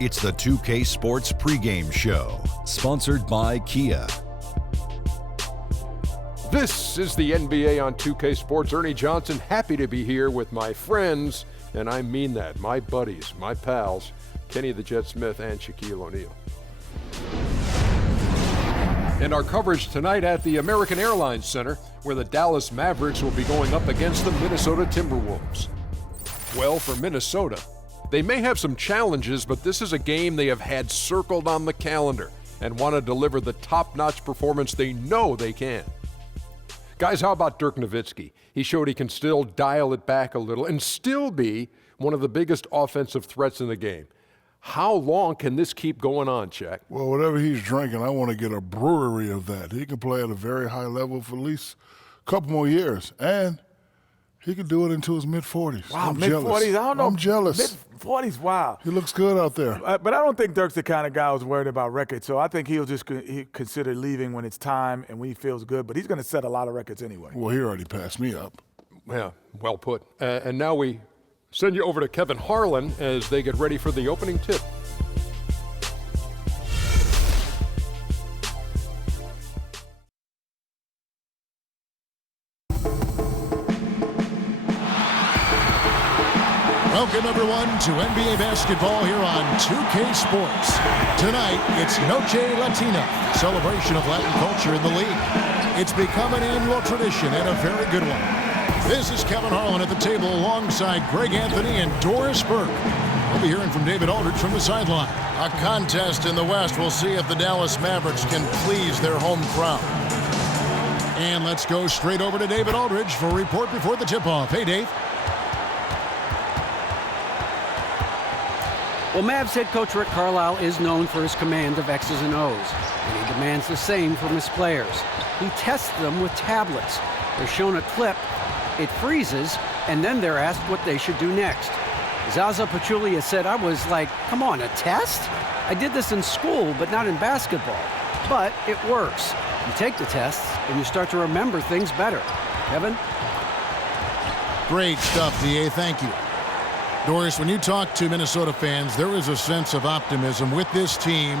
It's the 2K Sports pregame show, sponsored by Kia. This is the NBA on 2K Sports. Ernie Johnson, happy to be here with my friends, and I mean that, my buddies, my pals, Kenny the Jet Smith and Shaquille O'Neal. And our coverage tonight at the American Airlines Center, where the Dallas Mavericks will be going up against the Minnesota Timberwolves. Well, for Minnesota, they may have some challenges, but this is a game they have had circled on the calendar and want to deliver the top-notch performance they know they can. Guys, how about Dirk Nowitzki? He showed he can still dial it back a little and still be one of the biggest offensive threats in the game. How long can this keep going on, Shaq? Well, whatever he's drinking, I want to get a brewery of that. He can play at a very high level for at least a couple more years, and he could do it into his mid-40s. Wow, I'm mid-40s? I don't know. I'm jealous. Mid-40s, wow. He looks good out there. But I don't think Dirk's the kind of guy who's worried about records, so I think he'll just consider leaving when it's time and when he feels good, but he's going to set a lot of records anyway. Well, he already passed me up. Yeah, well put. And now we send you over to Kevin Harlan as they get ready for the opening tip. Welcome, everyone, to NBA basketball here on 2K Sports. Tonight, it's Noche Latina, celebration of Latin culture in the league. It's become an annual tradition and a very good one. This is Kevin Harlan at the table alongside Greg Anthony and Doris Burke. We'll be hearing from David Aldridge from the sideline. A contest in the West. We'll see if the Dallas Mavericks can please their home crowd. And let's go straight over to David Aldridge for a report before the tip-off. Hey, Dave. Well, Mavs head coach Rick Carlisle is known for his command of X's and O's, and he demands the same from his players. He tests them with tablets. They're shown a clip, it freezes, and then they're asked what they should do next. Zaza Pachulia said, I was like, come on, a test? I did this in school, but not in basketball. But it works. You take the tests, and you start to remember things better. Kevin? Great stuff, DA. Thank you. Doris, when you talk to Minnesota fans, there is a sense of optimism with this team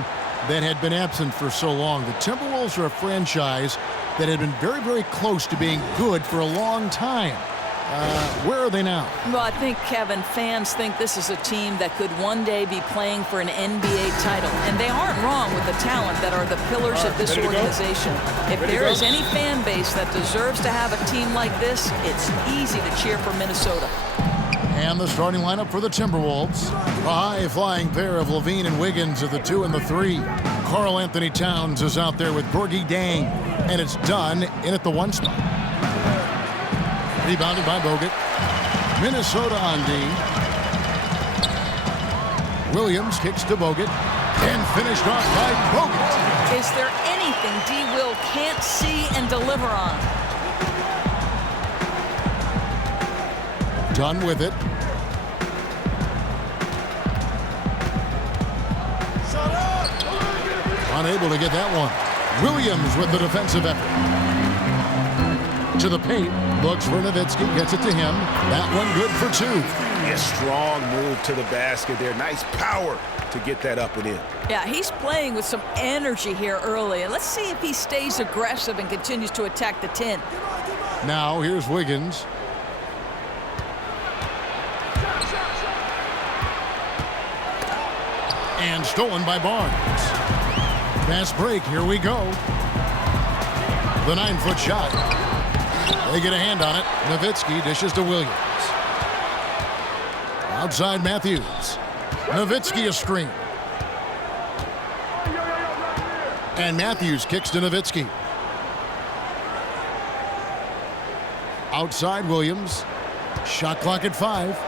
that had been absent for so long. The Timberwolves are a franchise that had been very, very close to being good for a long time. Where are they now? Well, I think, Kevin, fans think this is a team that could one day be playing for an NBA title. And they aren't wrong with the talent that are the pillars of this organization. If there is any fan base that deserves to have a team like this, it's easy to cheer for Minnesota. And the starting lineup for the Timberwolves. A high-flying pair of Levine and Wiggins at the 2 and the 3. Karl Anthony Towns is out there with Gorgie Dang. And it's done in at the 1 spot. Rebounded by Bogut. Minnesota on D. Williams kicks to Bogut. And finished off by Bogut. Is there anything D. Will can't see and deliver on? Done with it. Unable to get that one. Williams with the defensive effort. To the paint. Looks for Nowitzki. Gets it to him. That one good for 2. A strong move to the basket there. Nice power to get that up and in. Yeah, he's playing with some energy here early. And let's see if he stays aggressive and continues to attack the 10. Now here's Wiggins. And stolen by Barnes. Fast break, here we go. The 9-foot shot. They get a hand on it. Nowitzki dishes to Williams. Outside Matthews. Nowitzki a screen. And Matthews kicks to Nowitzki. Outside Williams. Shot clock at 5.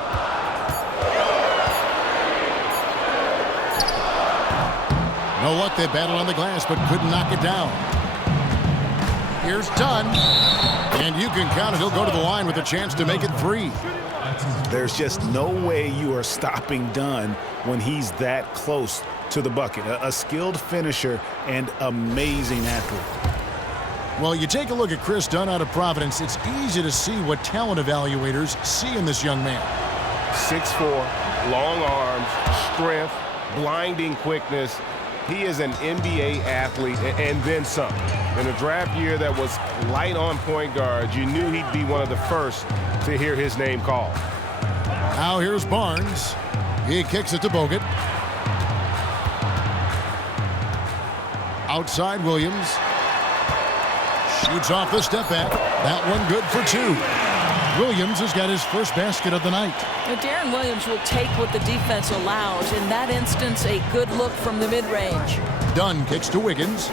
No luck, they battled on the glass, but couldn't knock it down. Here's Dunn. And you can count it. He'll go to the line with a chance to make it 3. There's just no way you are stopping Dunn when he's that close to the bucket. A skilled finisher and amazing athlete. Well, you take a look at Chris Dunn out of Providence. It's easy to see what talent evaluators see in this young man. 6'4", long arms, strength, blinding quickness. He is an NBA athlete and then some. In a draft year that was light on point guard, you knew he'd be one of the first to hear his name called. Now here's Barnes. He kicks it to Bogut. Outside Williams. Shoots off the step back. That one good for 2. Williams has got his first basket of the night. Now, Darren Williams will take what the defense allows. In that instance, a good look from the mid-range. Dunn kicks to Wiggins.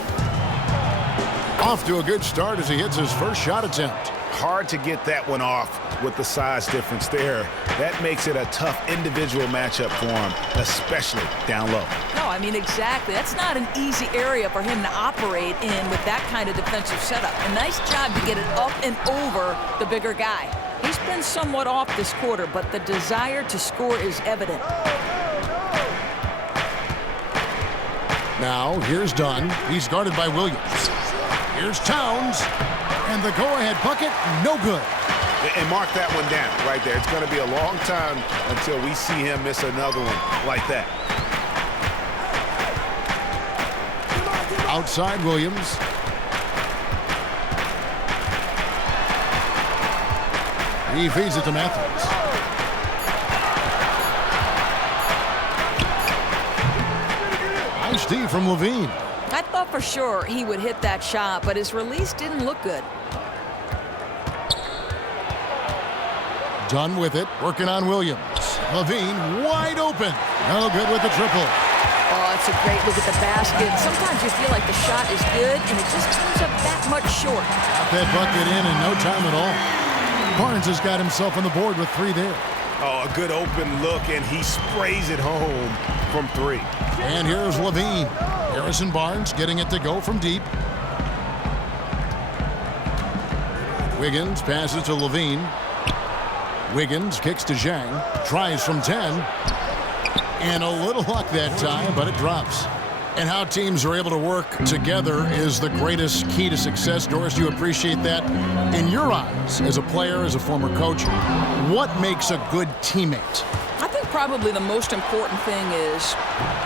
Off to a good start as he hits his first shot attempt. Hard to get that one off with the size difference there. That makes it a tough individual matchup for him, especially down low. No, I mean, exactly. That's not an easy area for him to operate in with that kind of defensive setup. A nice job to get it up and over the bigger guy. He's been somewhat off this quarter, but the desire to score is evident. Now, here's Dunn. He's guarded by Williams. Here's Towns. And the go-ahead bucket, no good. And mark that one down right there. It's going to be a long time until we see him miss another one like that. Outside Williams. He feeds it to Matthews. Nice D from Levine. I thought for sure he would hit that shot, but his release didn't look good. Dunn with it, working on Williams. Levine wide open. No good with the triple. Oh, it's a great look at the basket. Sometimes you feel like the shot is good, and it just comes up that much short. Got that bucket in no time at all. Barnes has got himself on the board with 3 there. Oh, a good open look, and he sprays it home from 3. And here's Levine. Harrison Barnes getting it to go from deep. Wiggins passes to Levine. Wiggins kicks to Zhang. Tries from 10. And a little luck that time, but it drops. And how teams are able to work together is the greatest key to success. Doris, do you appreciate that? In your eyes, as a player, as a former coach, what makes a good teammate? I think probably the most important thing is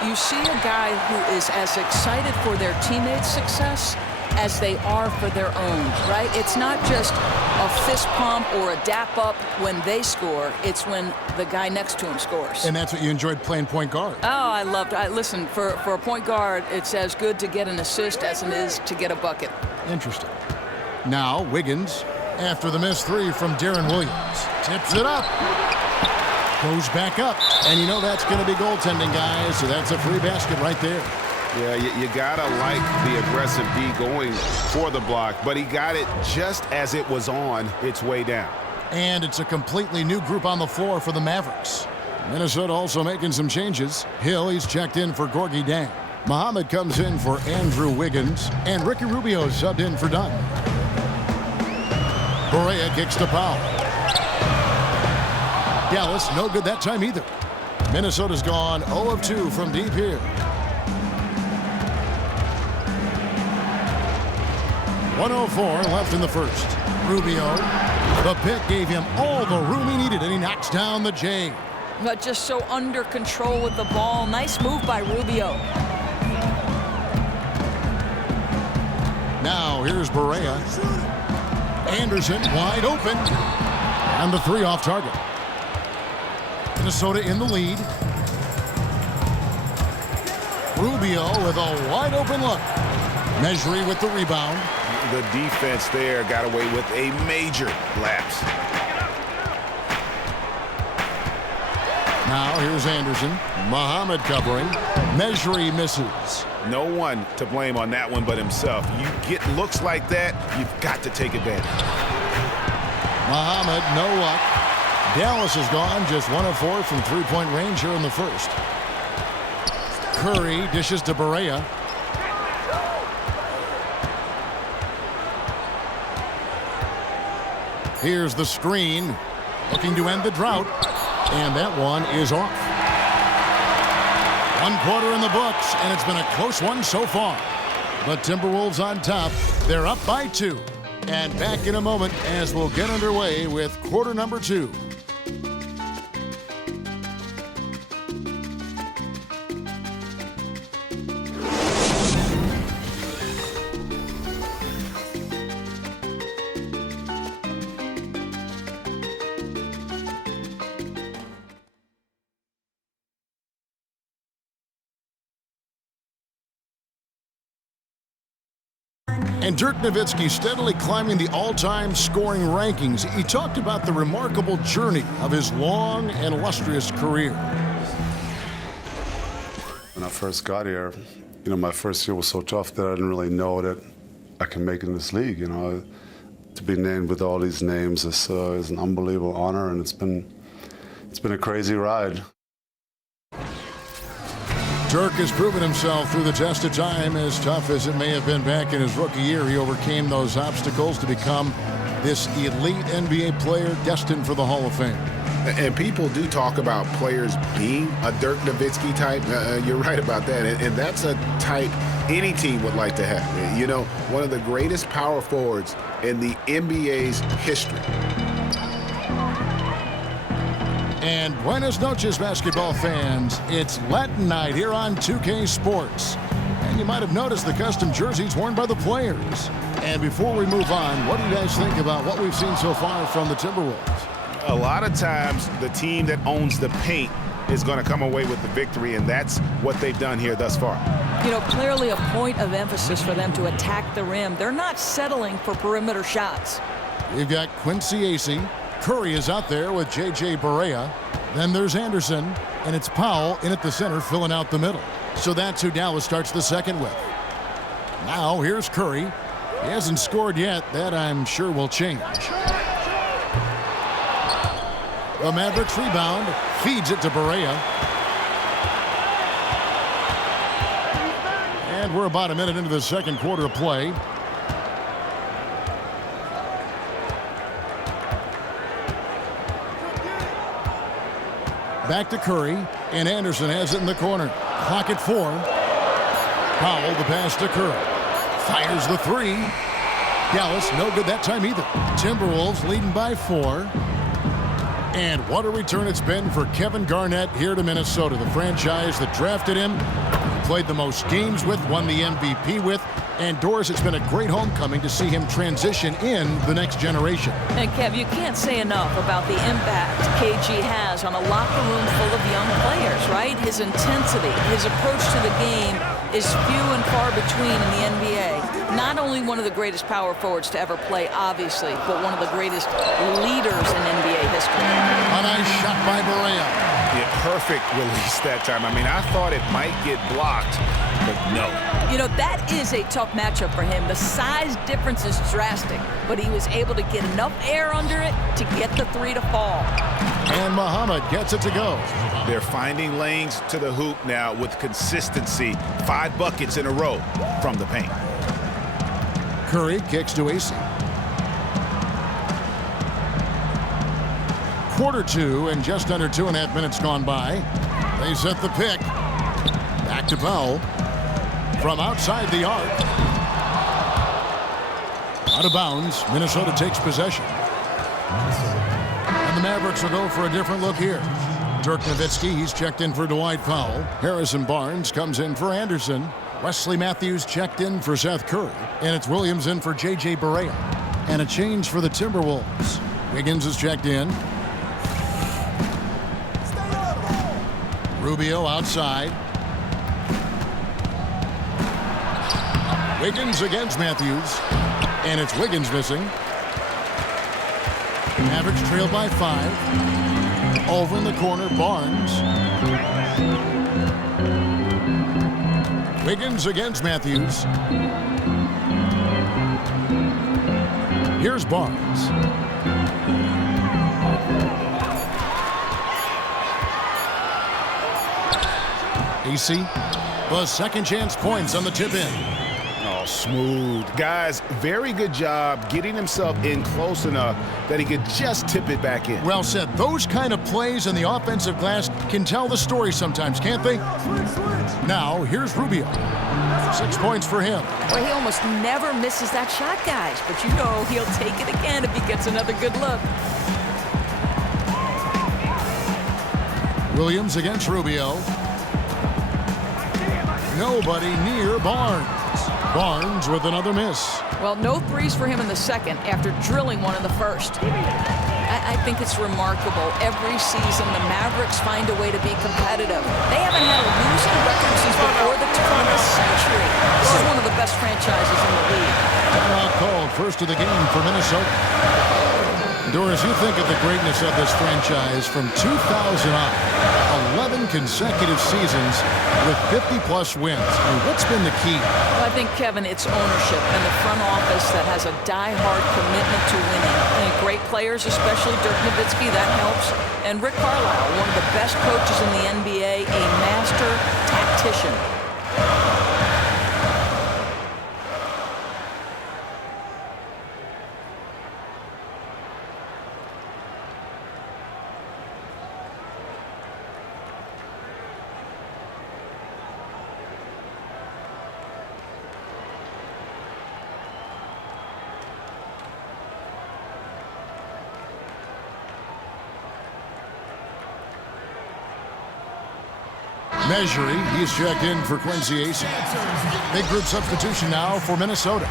you see a guy who is as excited for their teammates' success as they are for their own, right? It's not just a fist pump or a dap up when they score. It's when the guy next to him scores. And that's what you enjoyed playing point guard. Oh, I loved it. Listen, for a point guard, it's as good to get an assist as it is to get a bucket. Interesting. Now, Wiggins, after the missed 3 from Darren Williams, tips it up. Goes back up. And you know that's going to be goaltending, guys, so that's a free basket right there. Yeah, you gotta like the aggressive D going for the block, but he got it just as it was on its way down. And it's a completely new group on the floor for the Mavericks. Minnesota also making some changes. Hill, he's checked in for Gorgie Dang. Muhammad comes in for Andrew Wiggins, and Ricky Rubio subbed in for Dunn. Correa kicks to Powell. Dallas, no good that time either. Minnesota's gone 0 of 2 from deep here. 1:04 left in the first. Rubio, the pick gave him all the room he needed, and he knocks down the J. But just so under control with the ball. Nice move by Rubio. Now here's Barea. Anderson wide open. And the 3 off target. Minnesota in the lead. Rubio with a wide open look. Measury with the rebound. The defense there got away with a major lapse. Now here's Anderson. Muhammad covering. Measury misses. No one to blame on that one but himself. You get looks like that, you've got to take advantage. Muhammad, no luck. Dallas is gone, just 1 of 4 from 3-point range here in the first. Curry dishes to Barea. Here's the screen, looking to end the drought, and that one is off. 1 quarter in the books, and it's been a close one so far. The Timberwolves on top. They're up by 2. And back in a moment as we'll get underway with quarter number 2. And Dirk Nowitzki steadily climbing the all-time scoring rankings. He talked about the remarkable journey of his long and illustrious career. When I first got here, my first year was so tough that I didn't really know that I can make it in this league. To be named with all these names is an unbelievable honor, and it's been a crazy ride. Dirk has proven himself through the test of time. As tough as it may have been back in his rookie year, he overcame those obstacles to become this elite NBA player destined for the Hall of Fame. And people do talk about players being a Dirk Nowitzki type. You're right about that. And that's a type any team would like to have. One of the greatest power forwards in the NBA's history. And buenas noches, basketball fans. It's Latin night here on 2K Sports. And you might have noticed the custom jerseys worn by the players. And before we move on, what do you guys think about what we've seen so far from the Timberwolves? A lot of times, the team that owns the paint is going to come away with the victory, and that's what they've done here thus far. Clearly a point of emphasis for them to attack the rim. They're not settling for perimeter shots. We've got Quincy Acey. Curry is out there with J.J. Barea. Then there's Anderson, and it's Powell in at the center filling out the middle. So that's who Dallas starts the second with. Now here's Curry. He hasn't scored yet. That I'm sure will change. The Mavericks rebound, feeds it to Barea. And we're about a minute into the second quarter of play. Back to Curry, and Anderson has it in the corner. Clock at 4. Powell, the pass to Curry. Fires the 3. Dallas, no good that time either. Timberwolves leading by 4. And what a return it's been for Kevin Garnett here to Minnesota, the franchise that drafted him, played the most games with, won the MVP with. And Doris, it's been a great homecoming to see him transition in the next generation. And Kev, you can't say enough about the impact KG has on a locker room full of young players, right? His intensity, his approach to the game is few and far between in the NBA. Not only one of the greatest power forwards to ever play, obviously, but one of the greatest leaders in NBA history. A nice shot by Barea. Yeah, perfect release that time. I thought it might get blocked, but no. That is a tough matchup for him. The size difference is drastic, but he was able to get enough air under it to get the 3 to fall. And Muhammad gets it to go. They're finding lanes to the hoop now with consistency. 5 buckets in a row from the paint. Curry kicks to Acey. Quarter 2 and just under 2.5 minutes gone by. They set the pick. Back to Powell. From outside the arc. Out of bounds. Minnesota takes possession. And the Mavericks will go for a different look here. Dirk Nowitzki, he's checked in for Dwight Powell. Harrison Barnes comes in for Anderson. Wesley Matthews checked in for Seth Curry. And it's Williams in for J.J. Barea. And a change for the Timberwolves. Wiggins is checked in. Rubio outside. Wiggins against Matthews. And it's Wiggins missing. Mavericks trail by 5. Over in the corner, Barnes. Wiggins against Matthews. Here's Barnes. Acey, the second chance points on the tip in. Oh, smooth. Guys, very good job getting himself in close enough that he could just tip it back in. Well said. Those kind of plays in the offensive glass can tell the story sometimes, can't they? Now, here's Rubio. 6 points for him. Well, he almost never misses that shot, guys. But he'll take it again if he gets another good look. Williams against Rubio. Nobody near Barnes. Barnes with another miss. Well, no threes for him in the second after drilling one in the first. I think it's remarkable. Every season, the Mavericks find a way to be competitive. They haven't had a losing record since before the turn of the century. This is one of the best franchises in the league. Timeout called. First of the game for Minnesota. Doris, you think of the greatness of this franchise from 2000 on. 11 consecutive seasons with 50-plus wins. I mean, what's been the key? Well, I think, Kevin, it's ownership and the front office that has a die-hard commitment to winning. And great players, especially Dirk Nowitzki, that helps. And Rick Carlisle, one of the best coaches in the NBA, a master tactician. Measuring, he's checked in for Quincy Ace. Big group substitution now for Minnesota.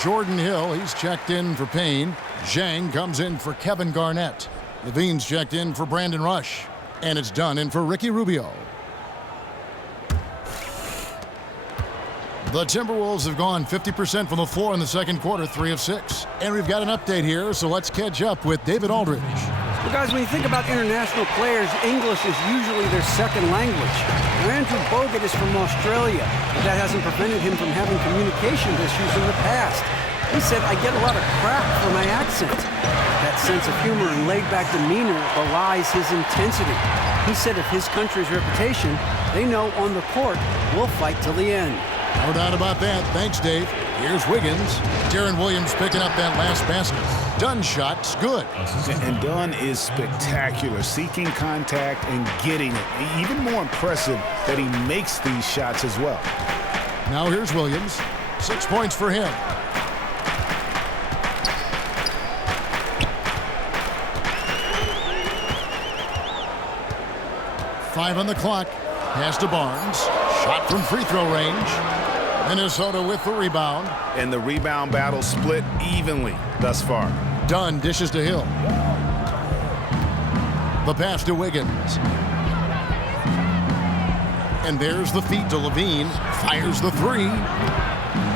Jordan Hill, he's checked in for Payne. Zhang comes in for Kevin Garnett. Levine's checked in for Brandon Rush. And it's done in for Ricky Rubio. The Timberwolves have gone 50% from the floor in the second quarter, 3 of 6. And we've got an update here, so let's catch up with David Aldridge. Well, guys, when you think about international players, English is usually their second language. Now, Andrew Bogut is from Australia, but that hasn't prevented him from having communication issues in the past. He said, I get a lot of crap for my accent. That sense of humor and laid-back demeanor belies his intensity. He said of his country's reputation, they know on the court, we'll fight till the end. No doubt about that. Thanks, Dave. Here's Wiggins. Deron Williams picking up that last basket. Dunn's shot's good. And Dunn is spectacular, seeking contact and getting it. Even more impressive that he makes these shots as well. Now here's Williams. 6 points for him. Five on the clock. Pass to Barnes. Shot from free throw range. Minnesota with the rebound. And the rebound battle split evenly thus far. Dunn dishes to Hill. The pass to Wiggins. And there's the feed to Levine. Fires the three.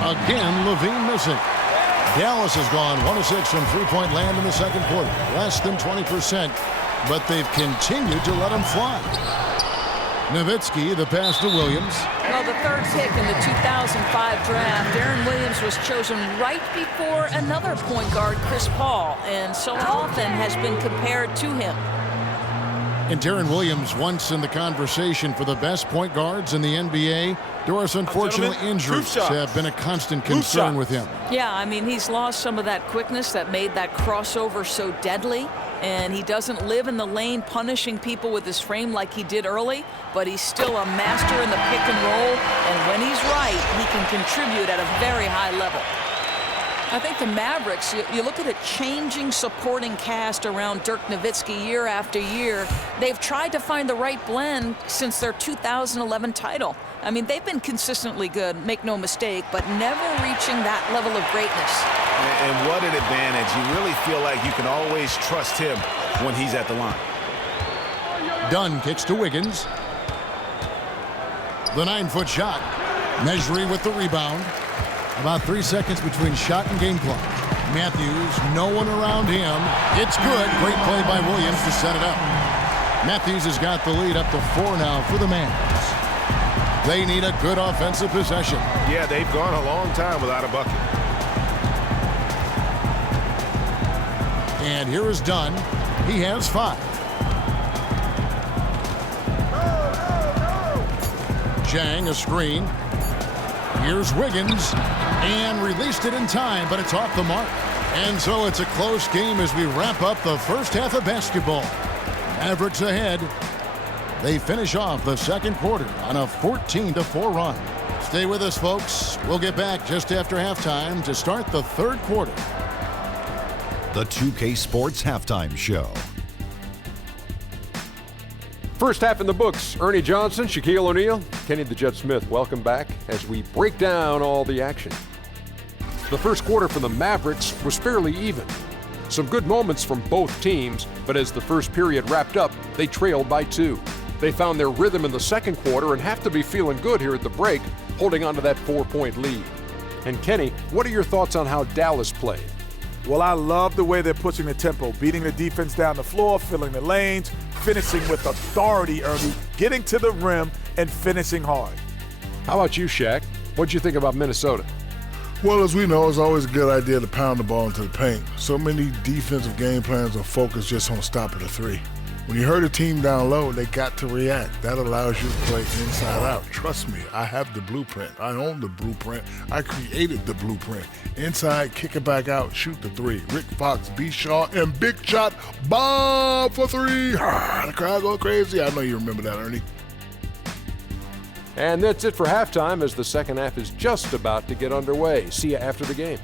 Again, Levine missing. Dallas has gone 1 of 6 from three-point land in the second quarter. Less than 20%, but they've continued to let him fly. Nowitzki, the pass to Williams. Well, the third pick in the 2005 draft, Deron Williams was chosen right before another point guard, Chris Paul, and so often has been compared to him. And Deron Williams once in the conversation for the best point guards in the NBA. Doris, unfortunately, injuries have been a constant concern with him. Yeah, I mean, he's lost some of that quickness that made that crossover so deadly. And he doesn't live in the lane punishing people with his frame like he did early, but he's still a master in the pick and roll. And when he's right, he can contribute at a very high level. I think the Mavericks, you look at a changing supporting cast around Dirk Nowitzki year after year. They've tried to find the right blend since their 2011 title. I mean, they've been consistently good, make no mistake, but never reaching that level of greatness. And what an advantage. You really feel like you can always trust him when he's at the line. Dunn kicks to Wiggins. The 9-foot shot. Measuring with the rebound. About 3 seconds between shot and game clock. Matthews, no one around him. It's good. Great play by Williams to set it up. Matthews has got the lead up to 4 now for the Mavs. They need a good offensive possession. Yeah, they've gone a long time without a bucket. And here is Dunn. He has 5. Zhang, a screen. Here's Wiggins. And released it in time, but it's off the mark. And so it's a close game as we wrap up the first half of basketball. Mavericks ahead. They finish off the second quarter on a 14-4 run. Stay with us, folks. We'll get back just after halftime to start the third quarter. The 2K Sports Halftime Show. First half in the books. Ernie Johnson, Shaquille O'Neal, Kenny the Jet Smith. Welcome back as we break down all the action. The first quarter for the Mavericks was fairly even. Some good moments from both teams, but as the first period wrapped up, they trailed by 2. They found their rhythm in the second quarter and have to be feeling good here at the break, holding on to that 4-point lead. And Kenny, what are your thoughts on how Dallas played? Well, I love the way they're pushing the tempo, beating the defense down the floor, filling the lanes, finishing with authority early, getting to the rim, and finishing hard. How about you, Shaq? What'd you think about Minnesota? Well, as we know, it's always a good idea to pound the ball into the paint. So many defensive game plans are focused just on stopping the 3. When you hurt a team down low, they got to react. That allows you to play inside out. Trust me, I have the blueprint. I own the blueprint. I created the blueprint. Inside, kick it back out, shoot the 3. Rick Fox, B. Shaw, and big shot, Bob for 3. The crowd go crazy. I know you remember that, Ernie. And that's it for halftime as the second half is just about to get underway. See you after the game.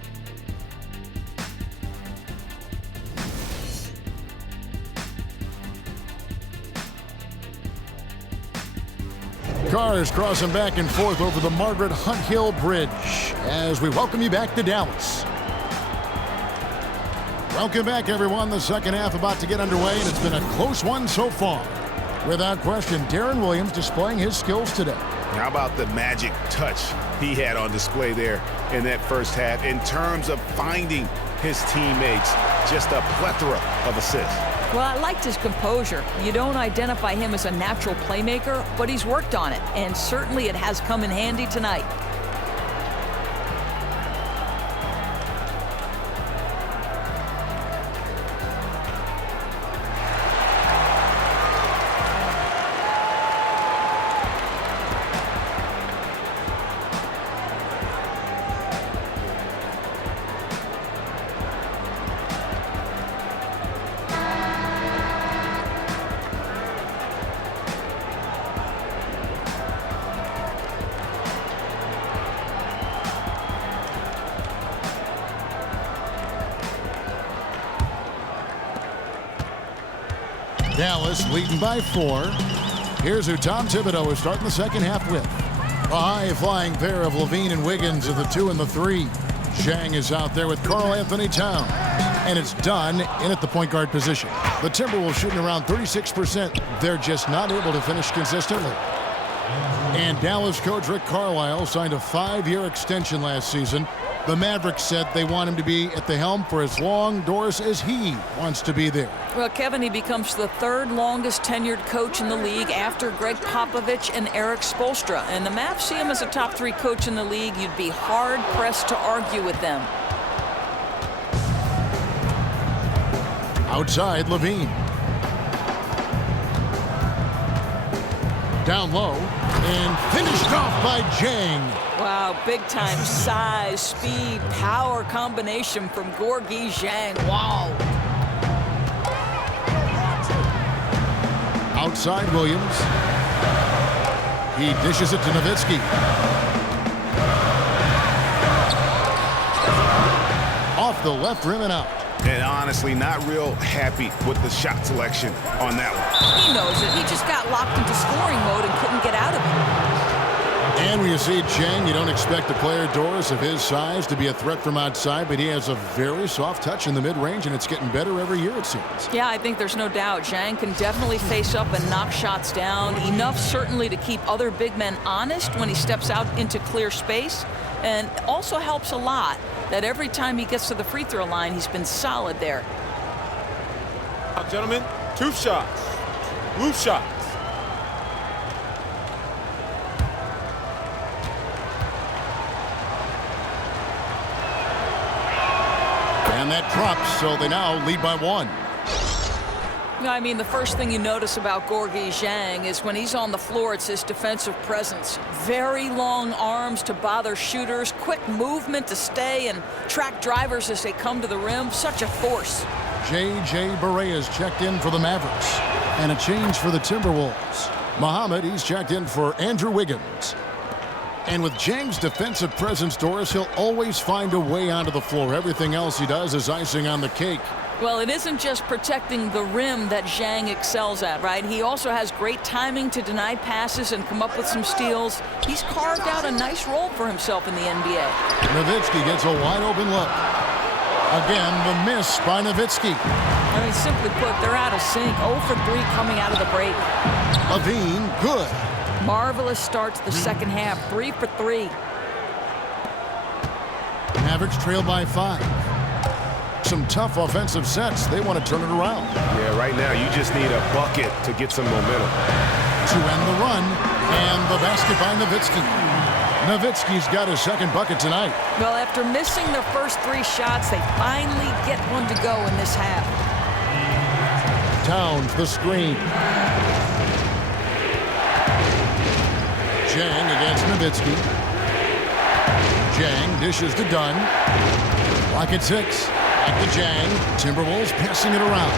Cars crossing back and forth over the Margaret Hunt Hill Bridge as we welcome you back to Dallas. Welcome back, everyone. The second half about to get underway, and it's been a close one so far. Without question, Deron Williams displaying his skills today. How about the magic touch he had on display there in that first half in terms of finding his teammates? Just a plethora of assists. Well, I liked his composure. You don't identify him as a natural playmaker, but he's worked on it, and certainly it has come in handy tonight. Dallas leading by 4. Here's who Tom Thibodeau is starting the second half with. A high-flying pair of Levine and Wiggins at the 2 and the 3. Zhang is out there with Karl Anthony Towns. And it's done in at the point guard position. The Timberwolves shooting around 36%. They're just not able to finish consistently. And Dallas coach Rick Carlisle signed a 5-year extension last season. The Mavericks said they want him to be at the helm for as long, Doris, as he wants to be there. Well, Kevin, he becomes the 3rd longest tenured coach in the league after Greg Popovich and Eric Spoelstra. And the Mavs see him as a top 3 coach in the league. You'd be hard-pressed to argue with them. Outside, Levine. Down low, and finished off by Zhang. Wow, big-time size, speed, power combination from Gorgui Zhang. Wow. Outside, Williams. He dishes it to Nowitzki. Off the left rim and out. And honestly, not real happy with the shot selection on that one. He knows it. He just got locked into scoring mode and couldn't get out of it. And when you see Zhang, you don't expect the player, Doris, of his size to be a threat from outside, but he has a very soft touch in the mid-range, and it's getting better every year, it seems. Yeah, I think there's no doubt. Zhang can definitely face up and knock shots down. Enough, certainly, to keep other big men honest when he steps out into clear space. And also helps a lot that every time he gets to the free throw line, he's been solid there. Gentlemen, 2 shots. Move shots. And that drops, so they now lead by 1. I mean, the first thing you notice about Gorgui Zhang is when he's on the floor, it's his defensive presence. Very long arms to bother shooters, quick movement to stay and track drivers as they come to the rim. Such a force. J.J. Barea checked in for the Mavericks. And a change for the Timberwolves. Muhammad, he's checked in for Andrew Wiggins. And with Zhang's defensive presence, Doris, he'll always find a way onto the floor. Everything else he does is icing on the cake. Well, it isn't just protecting the rim that Zhang excels at, right? He also has great timing to deny passes and come up with some steals. He's carved out a nice role for himself in the NBA. Nowitzki gets a wide open look. Again, the miss by Nowitzki. I mean, simply put, they're out of sync. 0 for 3 coming out of the break. Levine, good. Marvelous start to the second half. 3 for 3. Mavericks trail by 5. Some tough offensive sets. They want to turn it around. Yeah, right now you just need a bucket to get some momentum. To end the run, and the basket by Nowitzki. Nowitzki's got his second bucket tonight. Well, after missing their first 3 shots, they finally get one to go in this half. Towns, the screen. Jang against Nowitzki. Jang dishes to Dunn. Clock at 6. Back to Jang. Timberwolves passing it around.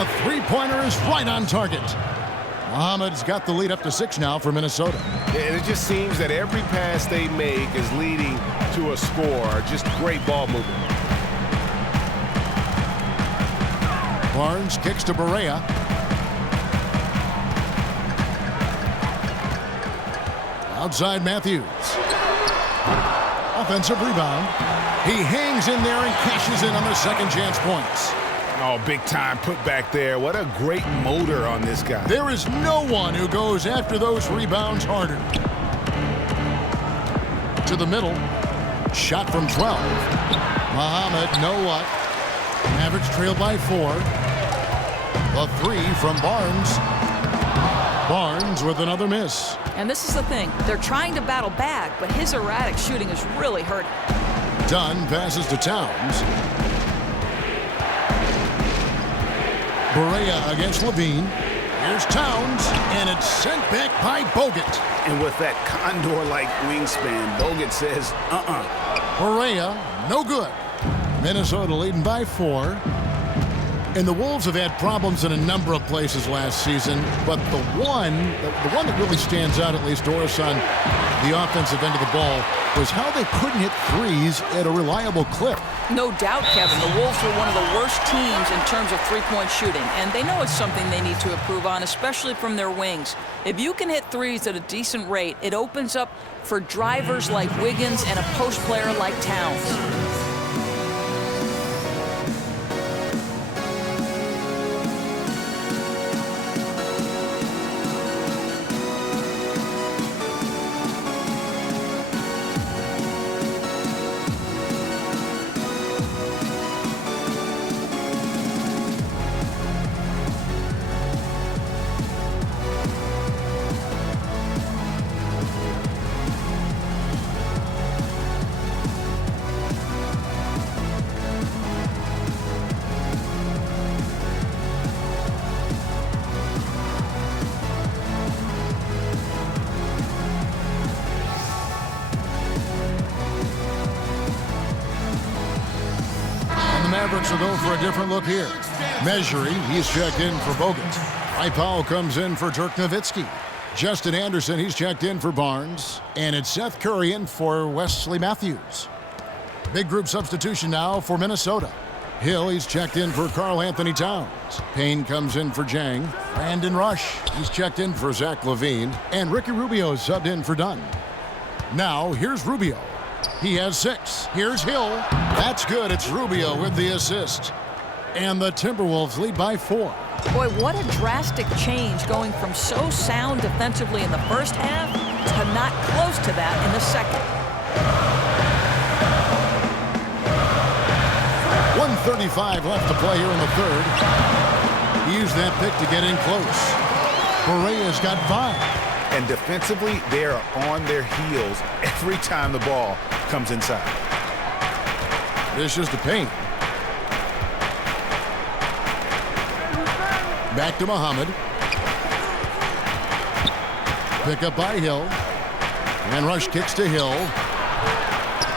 A three-pointer is right on target. Muhammad's got the lead up to 6 now for Minnesota. And it just seems that every pass they make is leading to a score. Just great ball movement. Barnes kicks to Barea. Outside Matthews. Offensive rebound. He hangs in there and cashes in on the second chance points. Oh, big time put back there. What a great motor on this guy. There is no one who goes after those rebounds harder. To the middle. Shot from 12. Muhammad, no luck. Mavericks trail by 4. A 3 from Barnes. Barnes with another miss. And this is the thing. They're trying to battle back, but his erratic shooting is really hurting. Dunn passes to Towns. Barea against Levine. Here's Towns, and it's sent back by Bogut. And with that condor-like wingspan, Bogut says, Barea, no good. Minnesota leading by 4. And the Wolves have had problems in a number of places last season, but the one that really stands out, at least, Doris, on the offensive end of the ball, was how they couldn't hit threes at a reliable clip. No doubt, Kevin. The Wolves were one of the worst teams in terms of three-point shooting, and they know it's something they need to improve on, especially from their wings. If you can hit threes at a decent rate, it opens up for drivers like Wiggins and a post player like Towns. Mavericks will go for a different look here. Measuring, he's checked in for Bogut. Mike Powell comes in for Dirk Nowitzki. Justin Anderson, he's checked in for Barnes. And it's Seth Curry in for Wesley Matthews. Big group substitution now for Minnesota. Hill, he's checked in for Karl Anthony Towns. Payne comes in for Jang. Brandon Rush, he's checked in for Zach LaVine. And Ricky Rubio is subbed in for Dunn. Now, here's Rubio. He has 6. Here's Hill. That's good. It's Rubio with the assist. And the Timberwolves lead by 4. Boy, what a drastic change going from so sound defensively in the first half to not close to that in the second. 1:35 left to play here in the third. He used that pick to get in close. Barea's got 5. And defensively, they are on their heels every time the ball comes inside. This is the paint. Back to Muhammad. Pick up by Hill. And Rush kicks to Hill.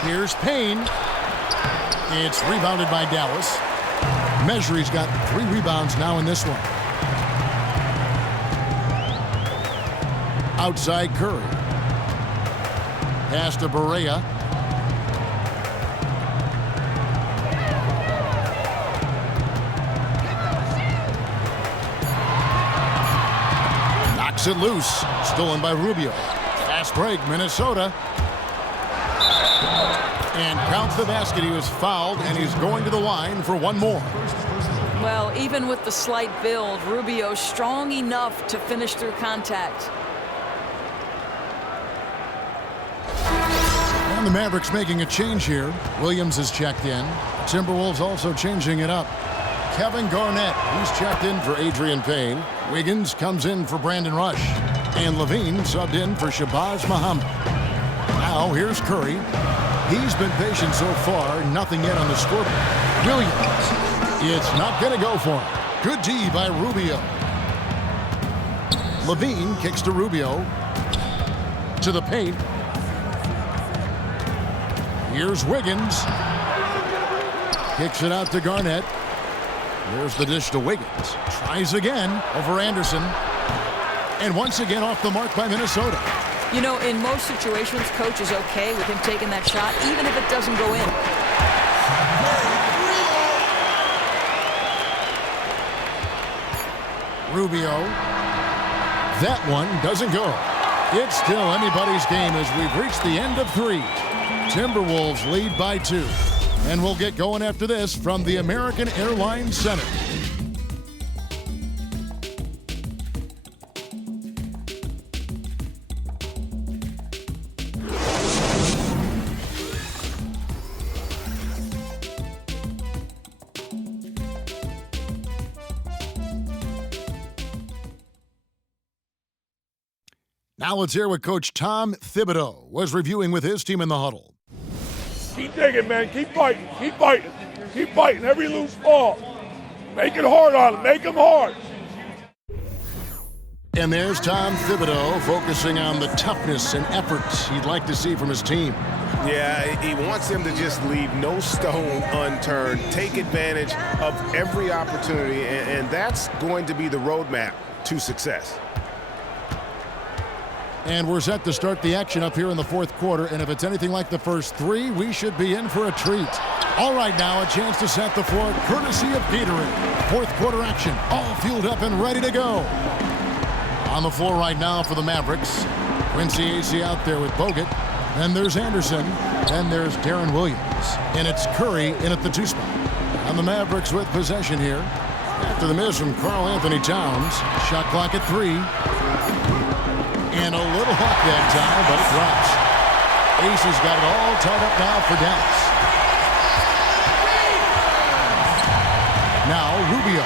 Here's Payne. It's rebounded by Dallas. Measury's got 3 rebounds now in this one. Outside Curry. Pass to Barea. Knocks it loose. Stolen by Rubio. Fast break, Minnesota. And counts the basket. He was fouled, and he's going to the line for one more. Well, even with the slight build, Rubio strong enough to finish through contact. And the Mavericks making a change here. Williams is checked in. Timberwolves also changing it up. Kevin Garnett, he's checked in for Adrian Payne. Wiggins comes in for Brandon Rush. And Levine subbed in for Shabazz Muhammad. Now here's Curry. He's been patient so far, nothing yet on the scoreboard. Williams, it's not going to go for him. Good D by Rubio. Levine kicks to Rubio. To the paint. Here's Wiggins. Kicks it out to Garnett. There's the dish to Wiggins. Tries again over Anderson. And once again off the mark by Minnesota. You know, in most situations, coach is okay with him taking that shot, even if it doesn't go in. Rubio. That one doesn't go. It's still anybody's game as we've reached the end of 3. Timberwolves lead by 2. And we'll get going after this from the American Airlines Center. Now let's hear what Coach Tom Thibodeau was reviewing with his team in the huddle. Keep digging, man. Keep fighting. Keep fighting. Keep fighting. Every loose ball. Make it hard on them. Make them hard. And there's Tom Thibodeau focusing on the toughness and effort he'd like to see from his team. Yeah, he wants them to just leave no stone unturned, take advantage of every opportunity, and that's going to be the roadmap to success. And we're set to start the action up here in the fourth quarter. And if it's anything like the first 3, we should be in for a treat. All right, now a chance to set the floor courtesy of Gatorade. Fourth quarter action, all fueled up and ready to go. On the floor right now for the Mavericks. Quincy Acey out there with Bogut. Then there's Anderson. Then there's Darren Williams. And it's Curry in at the 2 spot. And the Mavericks with possession here. After the miss from Karl Anthony Towns. Shot clock at 3. And a little hot that time, but it drops. Ace has got it all tied up now for Dallas. Now Rubio.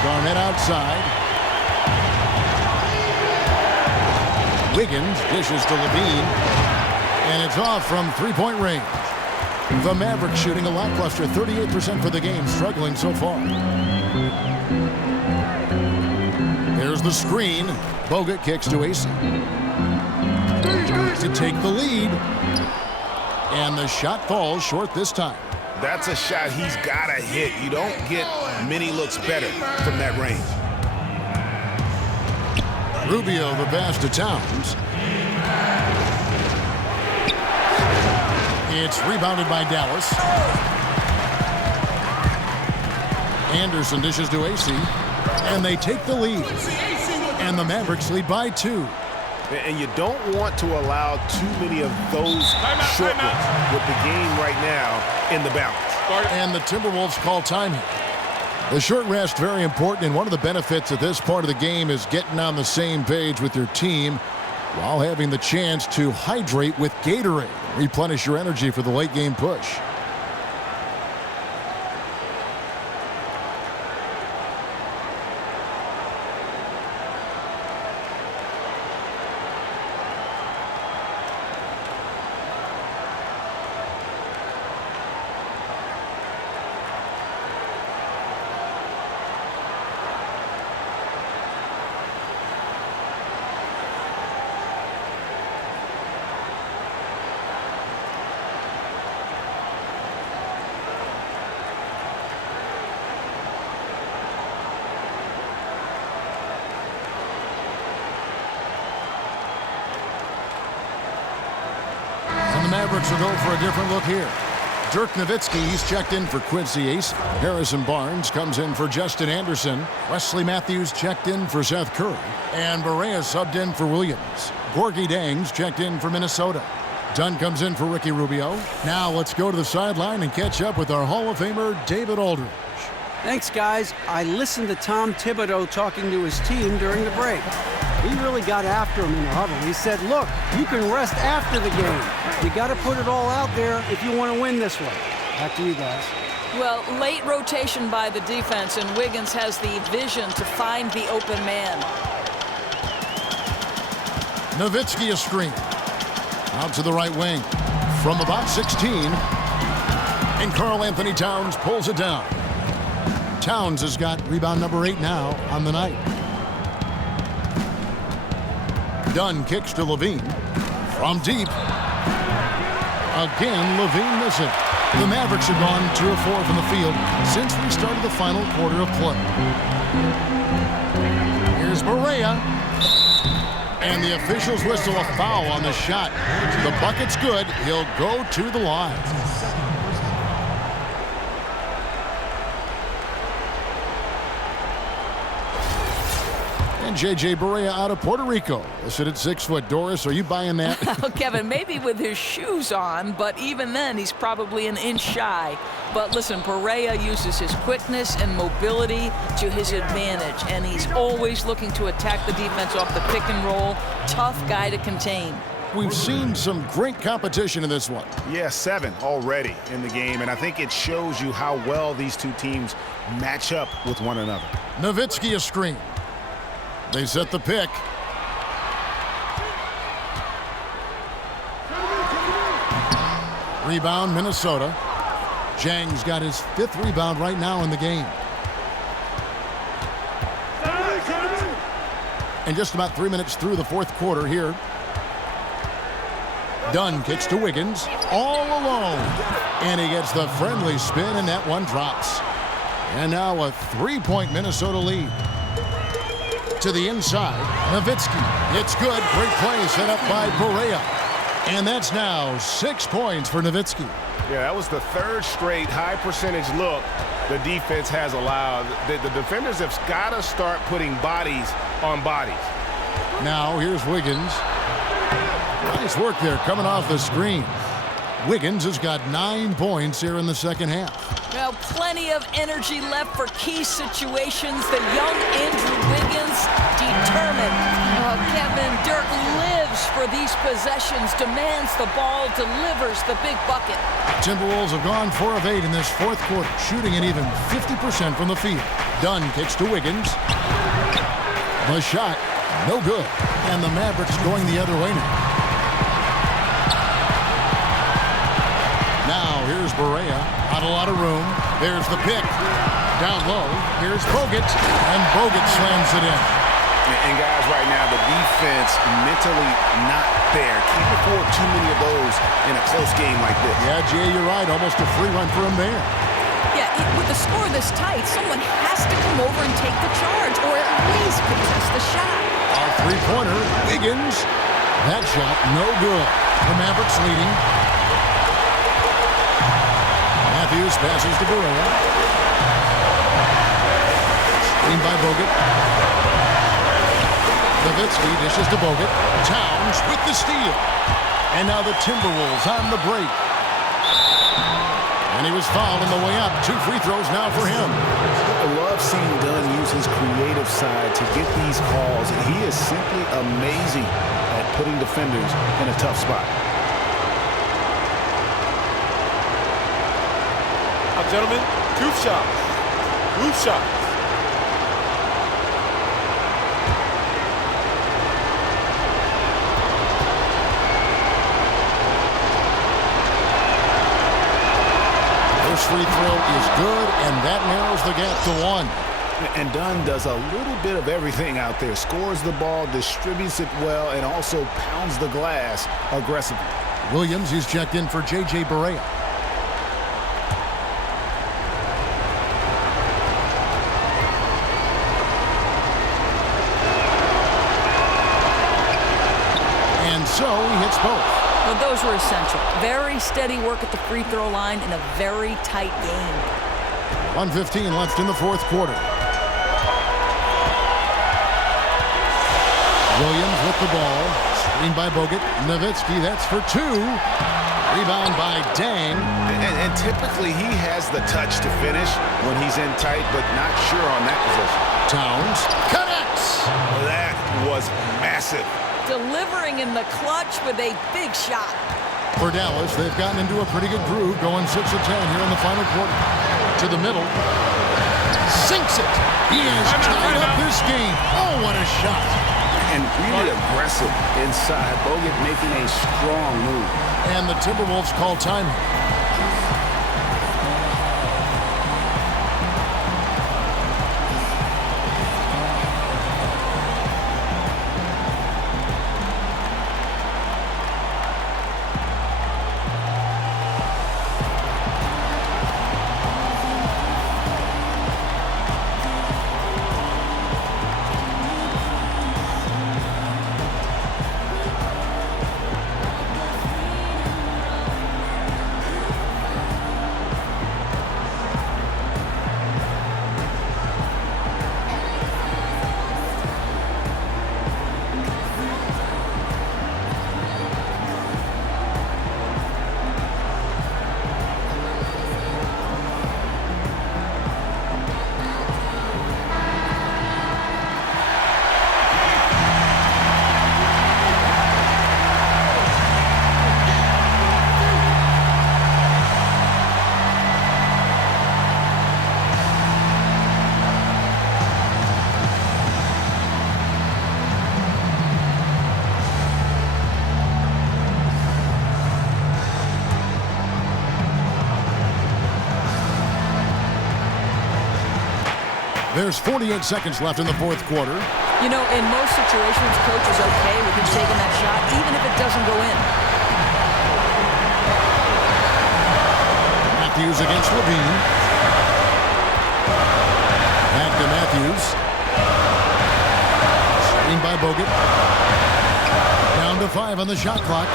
Garnett outside. Wiggins dishes to Levine. And it's off from 3-point range. The Mavericks shooting a lackluster 38% for the game, struggling so far. There's the screen. Bogut kicks to Acey. To take the lead. And the shot falls short this time. That's a shot he's got to hit. You don't get many looks better from that range. Rubio the pass to Towns. It's rebounded by Dallas. Anderson dishes to Acey. And they take the lead. And the Mavericks lead by 2. And you don't want to allow too many of those short ones with the game right now in the balance. And the Timberwolves call time here. The short rest, very important, and one of the benefits of this part of the game is getting on the same page with your team while having the chance to hydrate with Gatorade. Replenish your energy for the late game push. Mavericks will go for a different look here. Dirk Nowitzki, he's checked in for Quincy Acey. Harrison Barnes comes in for Justin Anderson. Wesley Matthews checked in for Seth Curry. And Barea subbed in for Williams. Gorgui Dieng's checked in for Minnesota. Dunn comes in for Ricky Rubio. Now let's go to the sideline and catch up with our Hall of Famer, David Aldridge. Thanks, guys. I listened to Tom Thibodeau talking to his team during the break. He really got after him in the huddle. He said, look, you can rest after the game. You got to put it all out there if you want to win this one. Back to you guys. Well, late rotation by the defense, and Wiggins has the vision to find the open man. Nowitzki a screen. Out to the right wing. From about 16. And Karl Anthony Towns pulls it down. Towns has got rebound number 8 now on the night. Dunn kicks to Levine. From deep. Again, Levine missing. The Mavericks have gone 2 of 4 from the field since we started the final quarter of play. Here's Barea. And the officials whistle a foul on the shot. The bucket's good. He'll go to the line. And J.J. Barea out of Puerto Rico. Listed at 6 foot. Doris, are you buying that? Well, Kevin, maybe with his shoes on, but even then, he's probably an inch shy. But listen, Barea uses his quickness and mobility to his advantage, and he's always looking to attack the defense off the pick and roll. Tough guy to contain. We've seen some great competition in this one. Yeah, 7 already in the game, and I think it shows you how well these two teams match up with one another. Nowitzki a screen. They set the pick. Rebound, Minnesota. Zhang's got his 5th rebound right now in the game. And just about 3 minutes through the 4th quarter here. Dunn kicks to Wiggins, all alone. And he gets the friendly spin, and that one drops. And now a 3-point Minnesota lead. To the inside, Nowitzki. It's good. Great play set up by Barea. And that's now 6 points for Nowitzki. Yeah, that was the 3rd straight high percentage look the defense has allowed. The defenders have got to start putting bodies on bodies. Now here's Wiggins. Nice work there coming off the screen. Wiggins has got 9 points here in the second half. Well, plenty of energy left for key situations. The young Andrew Wiggins, determined. Kevin, Dirk lives for these possessions, demands the ball, delivers the big bucket. Timberwolves have gone 4 of 8 in this 4th quarter, shooting at even 50% from the field. Dunn kicks to Wiggins. The shot, no good. And the Mavericks going the other way now. Now here's Barea. Not a lot of room. There's the pick. Down low. Here's Bogut. And Bogut slams it in. And guys, right now, the defense mentally not there. Can't afford too many of those in a close game like this. Yeah, Jay, you're right. Almost a free run for him there. Yeah, with the score this tight, someone has to come over and take the charge, or at least contest the shot. Our three-pointer, Wiggins. That shot, no good. The Mavericks leading. Matthews passes to Barea. Screened by Bogut. Nowitzki dishes to Bogut. Towns with the steal. And now the Timberwolves on the break. And he was fouled on the way up. 2 free throws now for him. I love seeing Dunn use his creative side to get these calls. He is simply amazing at putting defenders in a tough spot. Now, gentlemen, 2 shots. 2 shots. First free throw is good, and that narrows the gap to 1. And Dunn does a little bit of everything out there. Scores the ball, distributes it well, and also pounds the glass aggressively. Williams, he's checked in for J.J. Barea. And so he hits both. Well, those were essential. Very steady work at the free throw line in a very tight game. 1:15 left in the 4th quarter. Williams with the ball. Screen by Bogut. Nowitzki, that's for 2. Rebound by Dang. And typically he has the touch to finish when he's in tight, but not sure on that position. Towns connects. That was massive. Delivering in the clutch with a big shot. For Dallas, they've gotten into a pretty good groove, going 6 of 10 here in the final quarter. To the middle. Sinks it. He has tied up this game. Oh, what a shot. And really aggressive inside. Bogut making a strong move. And the Timberwolves call timeout. There's 48 seconds left in the fourth quarter. You know, in most situations, coach is okay with him taking that shot, even if it doesn't go in. Matthews against Levine. Back to Matthews. Screen by Bogut. Down to 5 on the shot clock.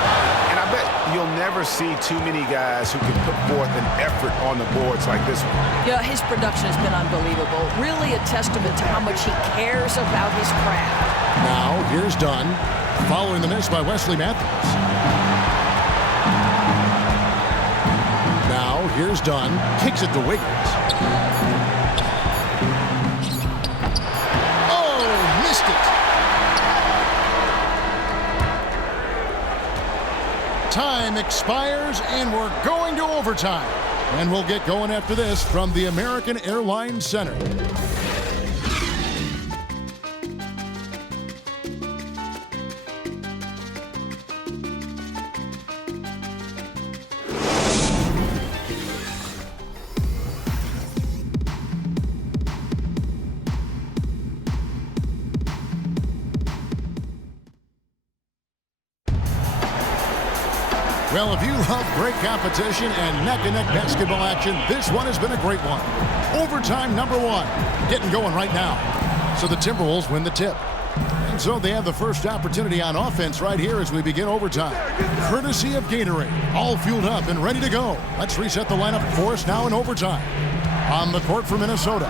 And I bet you'll never see too many guys who can put forth an effort on the boards like this one. Yeah, his production has been unbelievable. Really a testament to how much he cares about his craft. Now, here's Dunn, following the miss by Wesley Matthews. Now, here's Dunn, kicks it to Wiggins. Oh, missed it. Time expires, and we're going to overtime. And we'll get going after this from the American Airlines Center. Well, if you love great competition and neck-and-neck basketball action, this one has been a great one. Overtime number 1, getting going right now. So the Timberwolves win the tip. And so they have the first opportunity on offense right here as we begin overtime. Courtesy of Gatorade, all fueled up and ready to go. Let's reset the lineup for us now in overtime. On the court for Minnesota,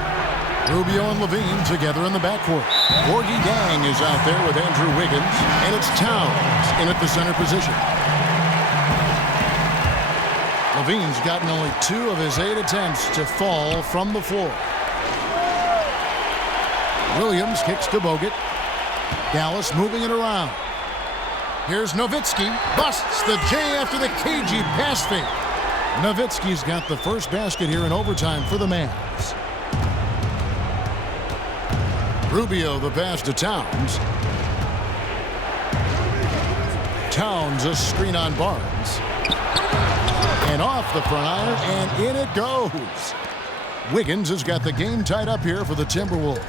Rubio and Levine together in the backcourt. Gorgie Dang is out there with Andrew Wiggins, and it's Towns in at the center position. Levine's gotten only 2 of his 8 attempts to fall from the floor. Williams kicks to Bogut. Dallas moving it around. Here's Nowitzki. Busts the J after the cagey pass fake. Nowitzki's got the first basket here in overtime for the Mavs. Rubio the pass to Towns. Towns a screen on Barnes. And off the front iron, and in it goes. Wiggins has got the game tied up here for the Timberwolves.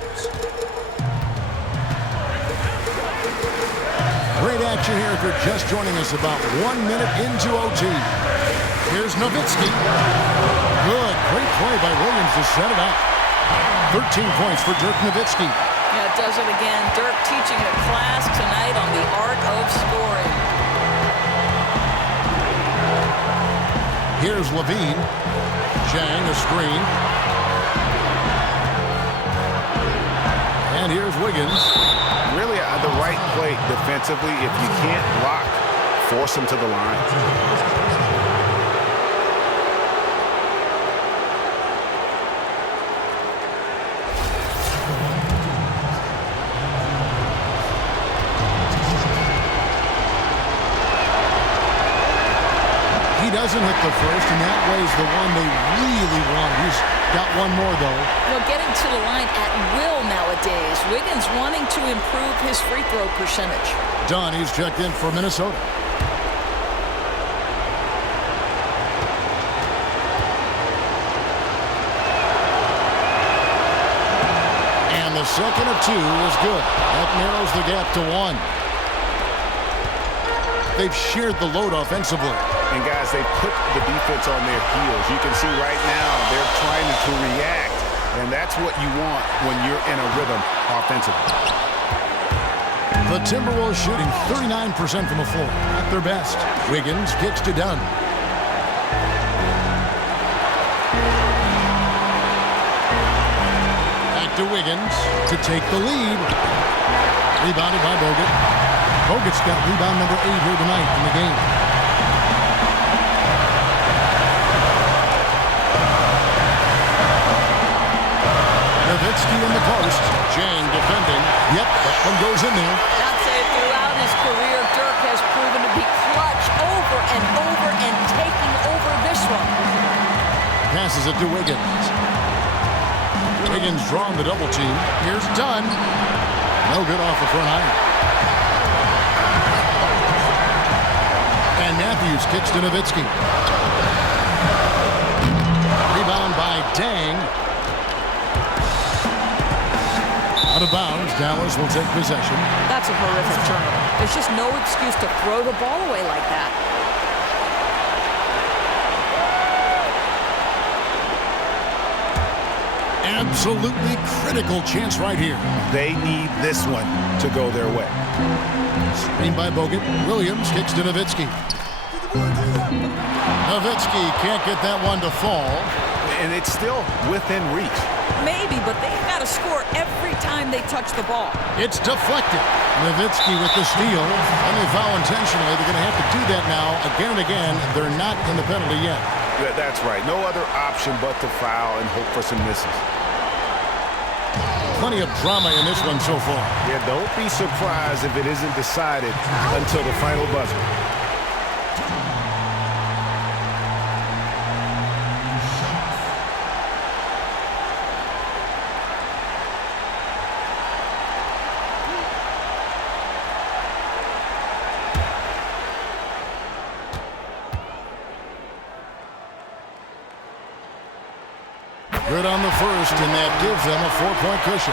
Great action here if you're just joining us, about 1 minute into OT. Here's Nowitzki. Good, great play by Williams to set it up. 13 points for Dirk Nowitzki. Yeah, it does it again. Dirk teaching a class tonight on the art of scoring. Here's Levine. Chang, a screen. And And here's Wiggins. Really the right play defensively. If you can't block, force him to the line. He doesn't hit the first, and that way's the one they really want. He's got one more, though. Getting to the line at will nowadays. Wiggins wanting to improve his free throw percentage. Dunn, he's checked in for Minnesota. And the second of two is good. That narrows the gap to 1. They've shared the load offensively. And guys, they put the defense on their heels. You can see right now they're trying to react, and that's what you want when you're in a rhythm offensively. The Timberwolves shooting 39% from the floor, at their best. Wiggins kicks to Dunn. Back to Wiggins to take the lead. Rebounded by Bogut. Bogut's got rebound number 8 here tonight in the game. Nowitzki in the post. Jang defending. Yep, that one goes in there. I'd say throughout his career, Dirk has proven to be clutch over and taking over this one. Passes it to Wiggins. Wiggins drawing the double team. Here's Dunn. No good off the front iron. And Matthews kicks to Nowitzki. Rebound by Dang. Out of bounds, Dallas will take possession. That's a horrific turnover. There's just no excuse to throw the ball away like that. Absolutely critical chance right here. They need this one to go their way. Screen by Bogut. Williams kicks to Nowitzki. Nowitzki can't get that one to fall. And it's still within reach. Maybe, but they've got to score every time they touch the ball. It's deflected. Nowitzki with the steal. And they foul intentionally. They're going to have to do that now again and again. They're not in the penalty yet. That's right. No other option but to foul and hope for some misses. Plenty of drama in this one so far. Yeah, don't be surprised if it isn't decided until the final buzzer. Good on the first, and that gives them a 4-point cushion.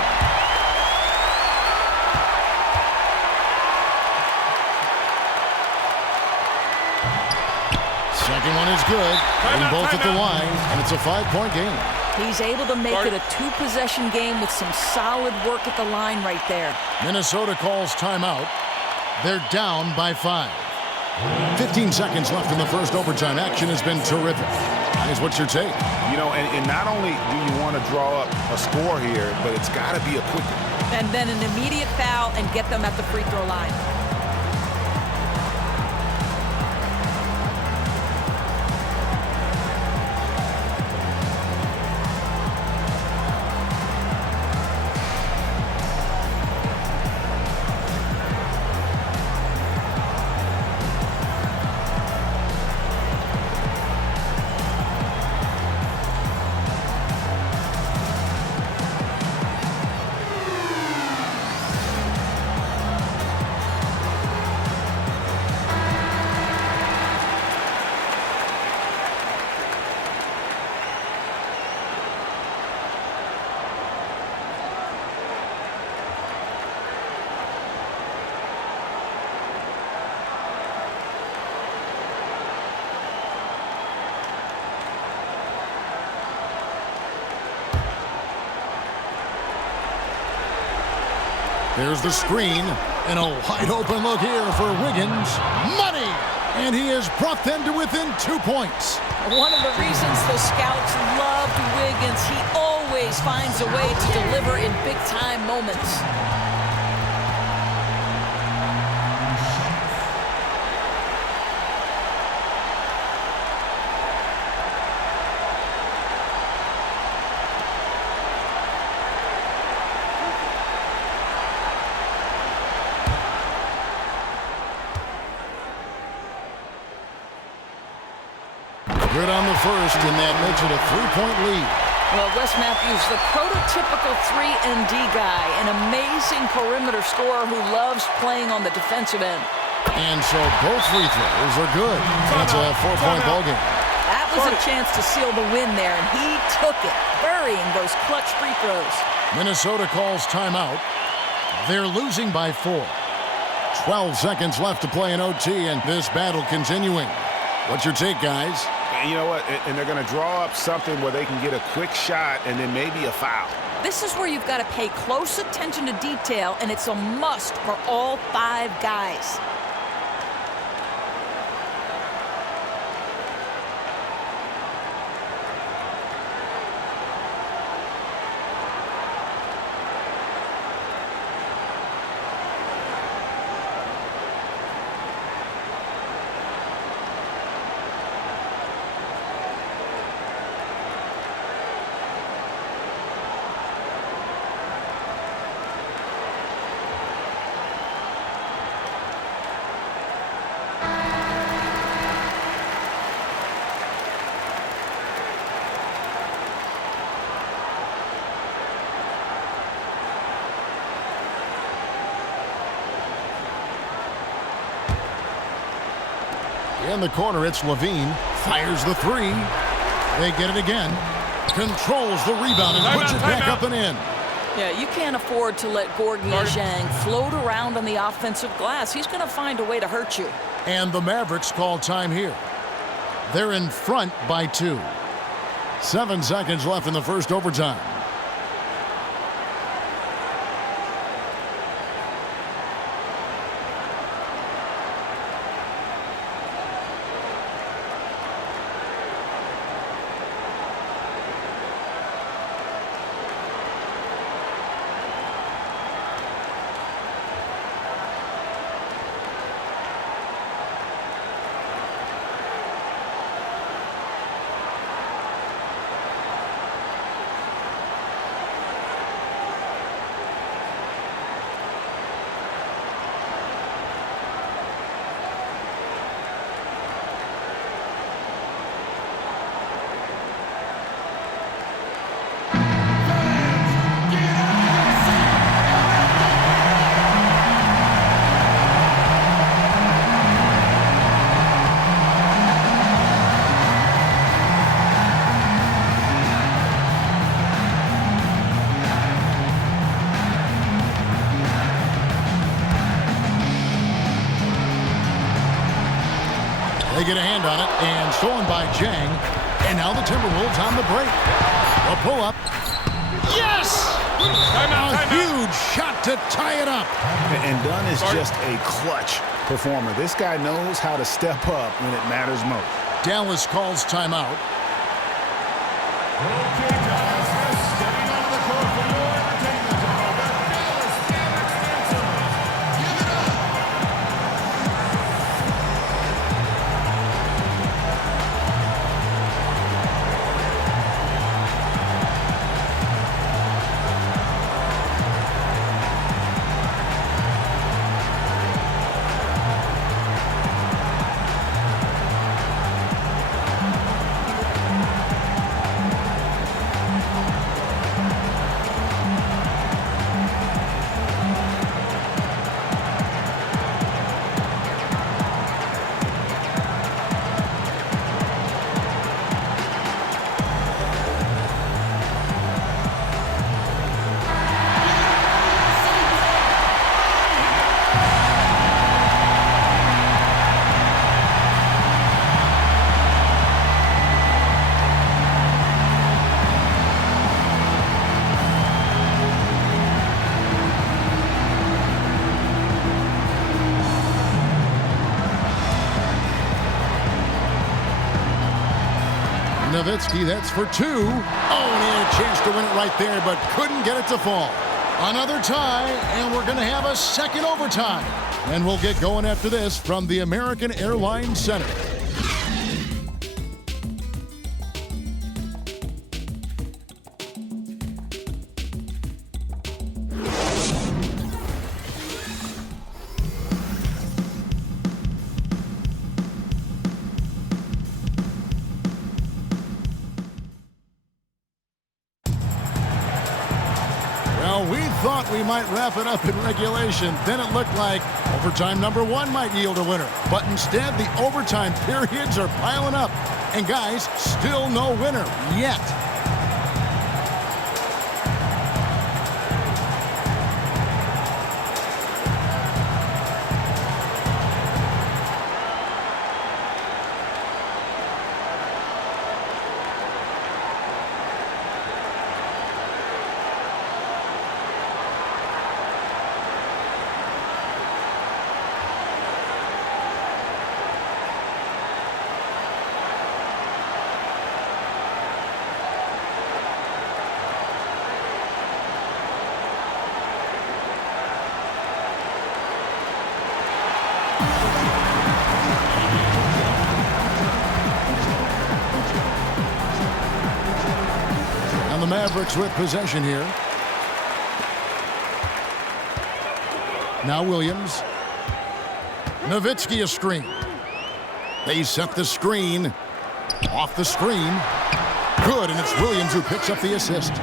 Second one is good. Getting both at the line, and it's a 5-point game. He's able to make it a 2-possession game with some solid work at the line right there. Minnesota calls timeout. They're down by 5. 15 seconds left in the first overtime. Action has been terrific. Guys, what's your take? You know, and not only do you want to draw up a score here, but it's got to be a quick one. And then an immediate foul and get them at the free throw line. There's the screen, and a wide open look here for Wiggins. Money! And he has brought them to within 2 points. One of the reasons the scouts loved Wiggins, he always always finds a way to deliver in big-time moments. Good on the first, and that makes it a 3-point lead. Well, Wes Matthews, the prototypical 3-and-D guy, an amazing perimeter scorer who loves playing on the defensive end. And so both free throws are good. That's a 4-point ballgame. That was a chance to seal the win there, and he took it, burying those clutch free throws. Minnesota calls timeout. They're losing by 4. 12 seconds left to play in OT, and this battle continuing. What's your take, guys? And you know what? And they're going to draw up something where they can get a quick shot and then maybe a foul. This is where you've got to pay close attention to detail, and it's a must for all 5 guys. In the corner, it's Levine. Fires the 3. They get it again. Controls the rebound and puts it back up and in. Yeah, you can't afford to let Gorgui Dieng float around on the offensive glass. He's going to find a way to hurt you. And the Mavericks call time here. They're in front by 2. 7 seconds left in the first overtime. They get a hand on it, and stolen by Dieng. And now the Timberwolves on the break. A pull-up. Yes! A huge shot to tie it up. And Dunn is just a clutch performer. This guy knows how to step up when it matters most. Dallas calls timeout. Okay, Dallas, stepping onto the court for your entertainment. The Dallas Mavericks dancers. Give it up. Nowitzki, that's for 2. Oh, and he had a chance to win it right there, but couldn't get it to fall. Another tie, and we're going to have a second overtime. And we'll get going after this from the American Airlines Center. We thought we might wrap it up in regulation. Then it looked like overtime number 1 might yield a winner. But instead, the overtime periods are piling up. And guys, still no winner yet. And the Mavericks with possession here. Now Williams. Nowitzki a screen. They set the screen. Off the screen. Good, and it's Williams who picks up the assist.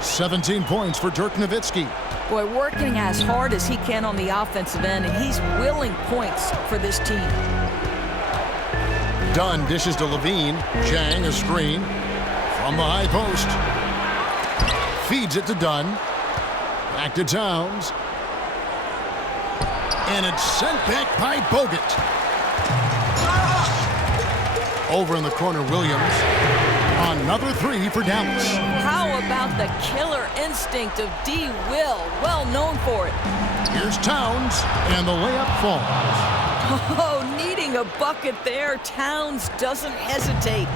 17 points for Dirk Nowitzki. Boy, working as hard as he can on the offensive end, and he's willing points for this team. Dunn dishes to Levine. Chang a screen from the high post. Feeds it to Dunn. Back to Towns. And it's sent back by Bogut. Over in the corner, Williams. Another 3 for Dallas. How about the killer instinct of D. Will? Well known for it. Here's Towns, and the layup falls. Oh, needing a bucket there. Towns doesn't hesitate.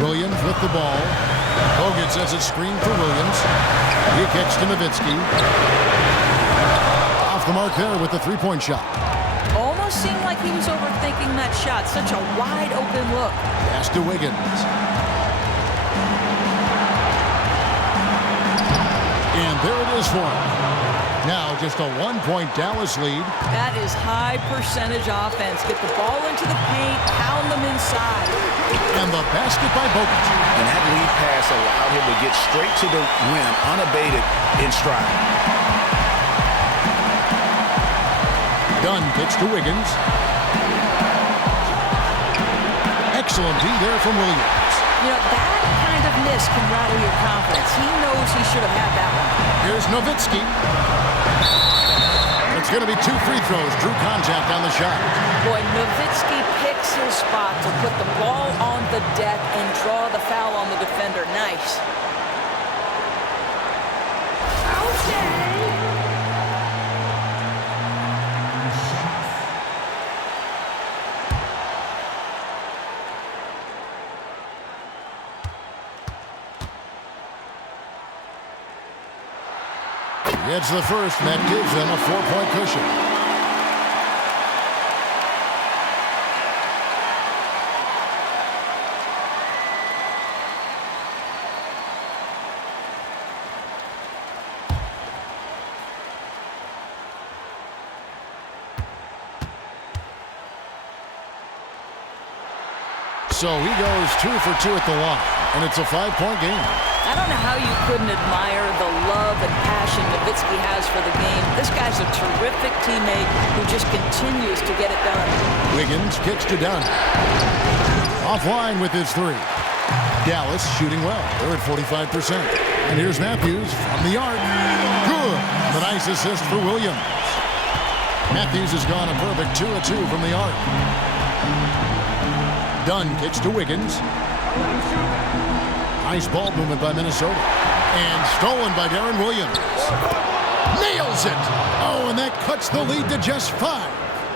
Williams with the ball. Bogut sets a screen for Williams. He kicks to Nowitzki. Off the mark there with the three-point shot. Almost seemed like he was overthinking that shot. Such a wide open look. Pass to Wiggins. And there it is for him. Now just a 1-point Dallas lead. That is high percentage offense. Get the ball into the paint, pound them inside. And the basket by Bogut. And that lead pass allowed him to get straight to the rim, unabated in stride. Dunn kicks to Wiggins. Excellent D there from Williams. You know, that kind of miss can rattle your confidence. He knows he should have had that one. Here's Nowitzki. It's going to be 2 free throws. Drew contact on the shot. Boy, Nowitzki picks his spot to put the ball on the deck and draw the foul on the defender. Nice. It's the first, and that gives them a 4-point cushion. So he goes 2 for 2 at the line, and it's a 5-point game. I don't know how you couldn't admire the love and passion Nowitzki has for the game. This guy's a terrific teammate who just continues to get it done. Wiggins kicks to Dunn. Offline with his 3. Dallas shooting well. They're at 45%. And here's Matthews from the arc. Good. The nice assist for Williams. Matthews has gone a perfect 2 of 2 from the arc. Dunn kicks to Wiggins. Nice ball movement by Minnesota. And stolen by Darren Williams. Nails it! Oh, and that cuts the lead to just 5.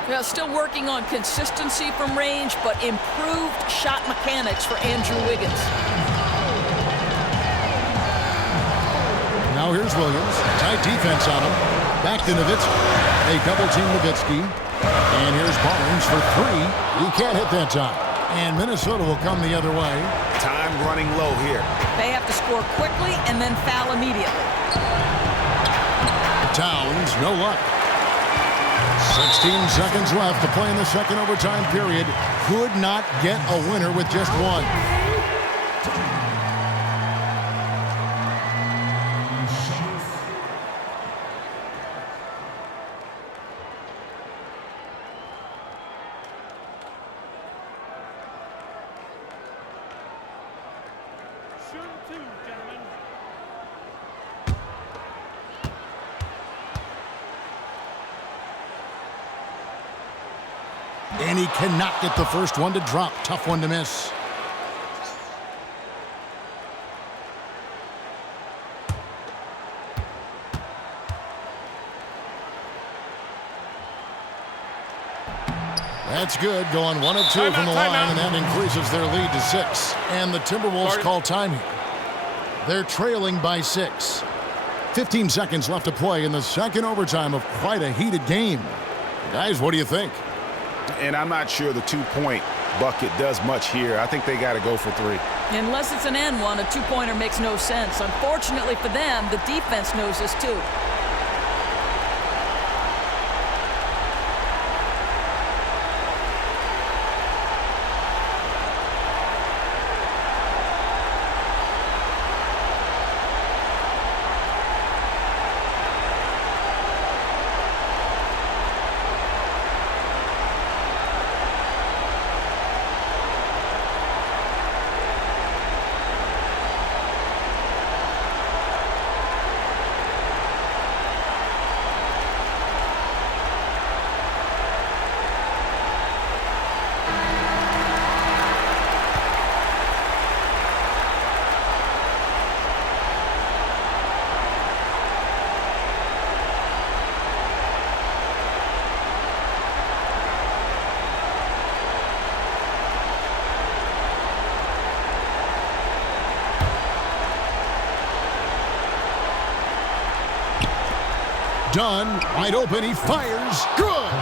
Yeah, still working on consistency from range, but improved shot mechanics for Andrew Wiggins. Now here's Williams. Tight defense on him. Back to Nowitzki. They double-team Nowitzki. And here's Barnes for three. He can't hit that time. And Minnesota will come the other way. Time running low here. They have to score quickly and then foul immediately. Towns, no luck. 16 seconds left to play in the second overtime period. Could not get a winner with just one. And he cannot get the first one to drop. Tough one to miss. That's good. Going 1 of 2 from the line, and that increases their lead to 6. And the Timberwolves call time here. They're trailing by 6. 15 seconds left to play in the second overtime of quite a heated game. Guys, what do you think? And I'm not sure the 2-point bucket does much here. I think they got to go for 3. Unless it's an and one, a 2-pointer makes no sense. Unfortunately for them, the defense knows this too. Dunn, wide open, he fires. Good!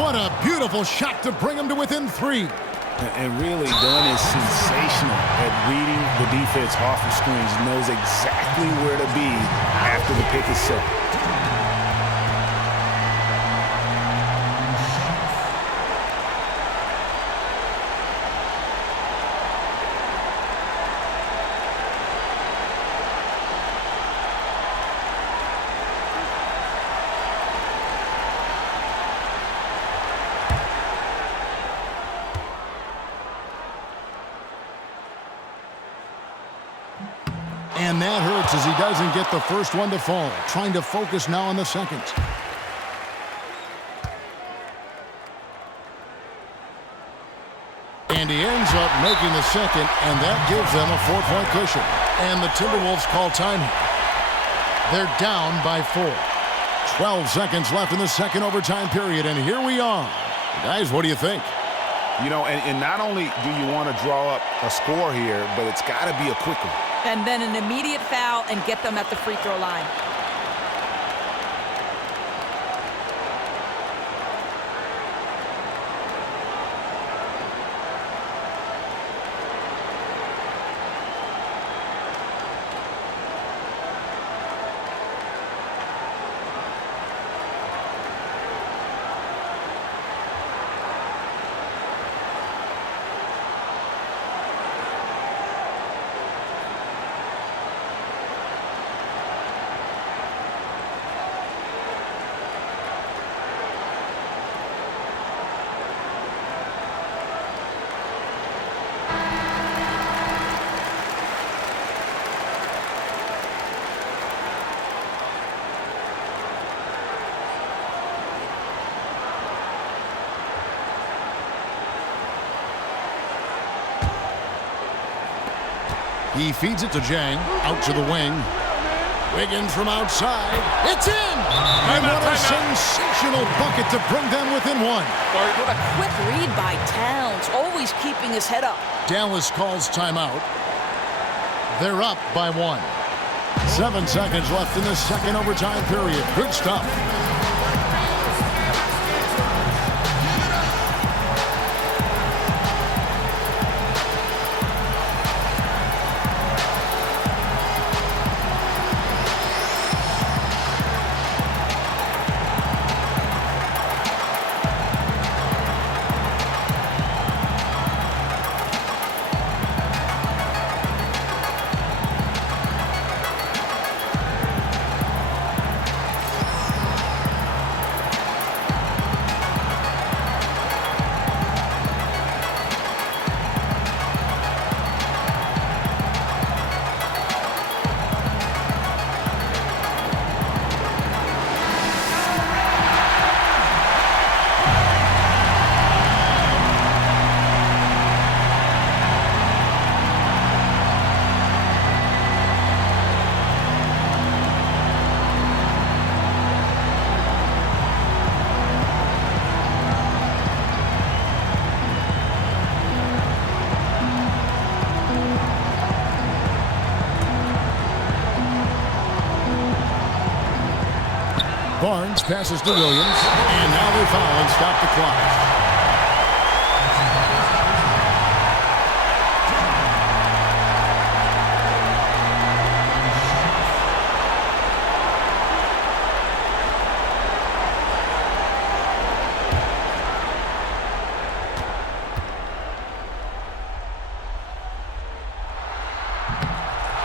What a beautiful shot to bring him to within 3. And really, Dunn is sensational at reading the defense off of screens. Knows exactly where to be after the pick is set. And that hurts as he doesn't get the first one to fall. Trying to focus now on the second. And he ends up making the second, and that gives them a 4-point cushion. And the Timberwolves call time here. They're down by 4. 12 seconds left in the second overtime period, and here we are. Guys, what do you think? You know, and not only do you want to draw up a score here, but it's got to be a quick one. And then an immediate foul and get them at the free throw line. He feeds it to Jang, out to the wing. Wiggins from outside. It's in! And what a sensational bucket to bring them within one. What a quick read by Towns, always keeping his head up. Dallas calls timeout. They're up by 1. 7 seconds left in the second overtime period. Good stuff. Barnes passes to Williams, and now they foul and stop the clock.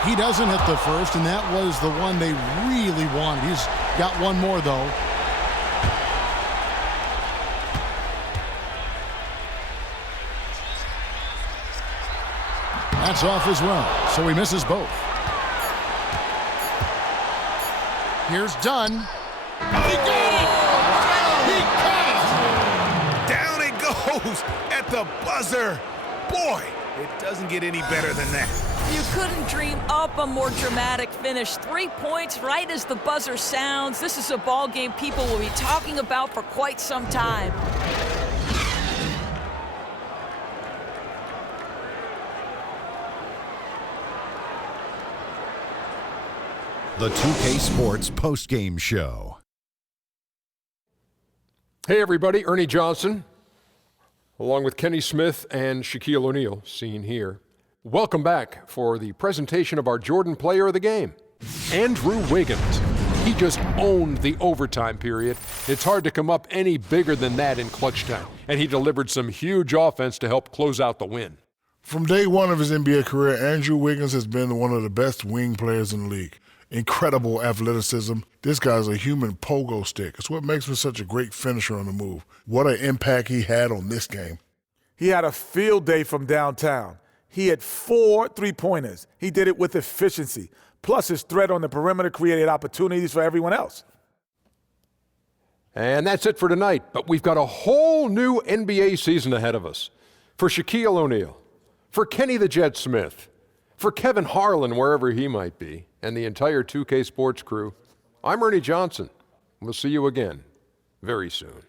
He doesn't hit the first, and that was the one they really wanted. He's got one more, though. That's off as well, so he misses both. Here's Dunn. He got it! He got it! Down it goes at the buzzer. Boy, it doesn't get any better than that. You couldn't dream up a more dramatic finish. 3 points right as the buzzer sounds. This is a ball game people will be talking about for quite some time. The 2K Sports postgame show. Hey everybody, Ernie Johnson, along with Kenny Smith and Shaquille O'Neal, seen here. Welcome back for the presentation of our Jordan Player of the Game, Andrew Wiggins. He just owned the overtime period. It's hard to come up any bigger than that in clutch time, and he delivered some huge offense to help close out the win. From day one of his NBA career, Andrew Wiggins has been one of the best wing players in the league. Incredible athleticism. This guy's a human pogo stick. It's what makes him such a great finisher on the move. What an impact he had on this game. He had a field day from downtown. He had 4 3-pointers. He did it with efficiency. Plus, his threat on the perimeter created opportunities for everyone else. And that's it for tonight. But we've got a whole new NBA season ahead of us. For Shaquille O'Neal, for Kenny the Jet Smith, for Kevin Harlan, wherever he might be, and the entire 2K Sports crew, I'm Ernie Johnson. We'll see you again very soon.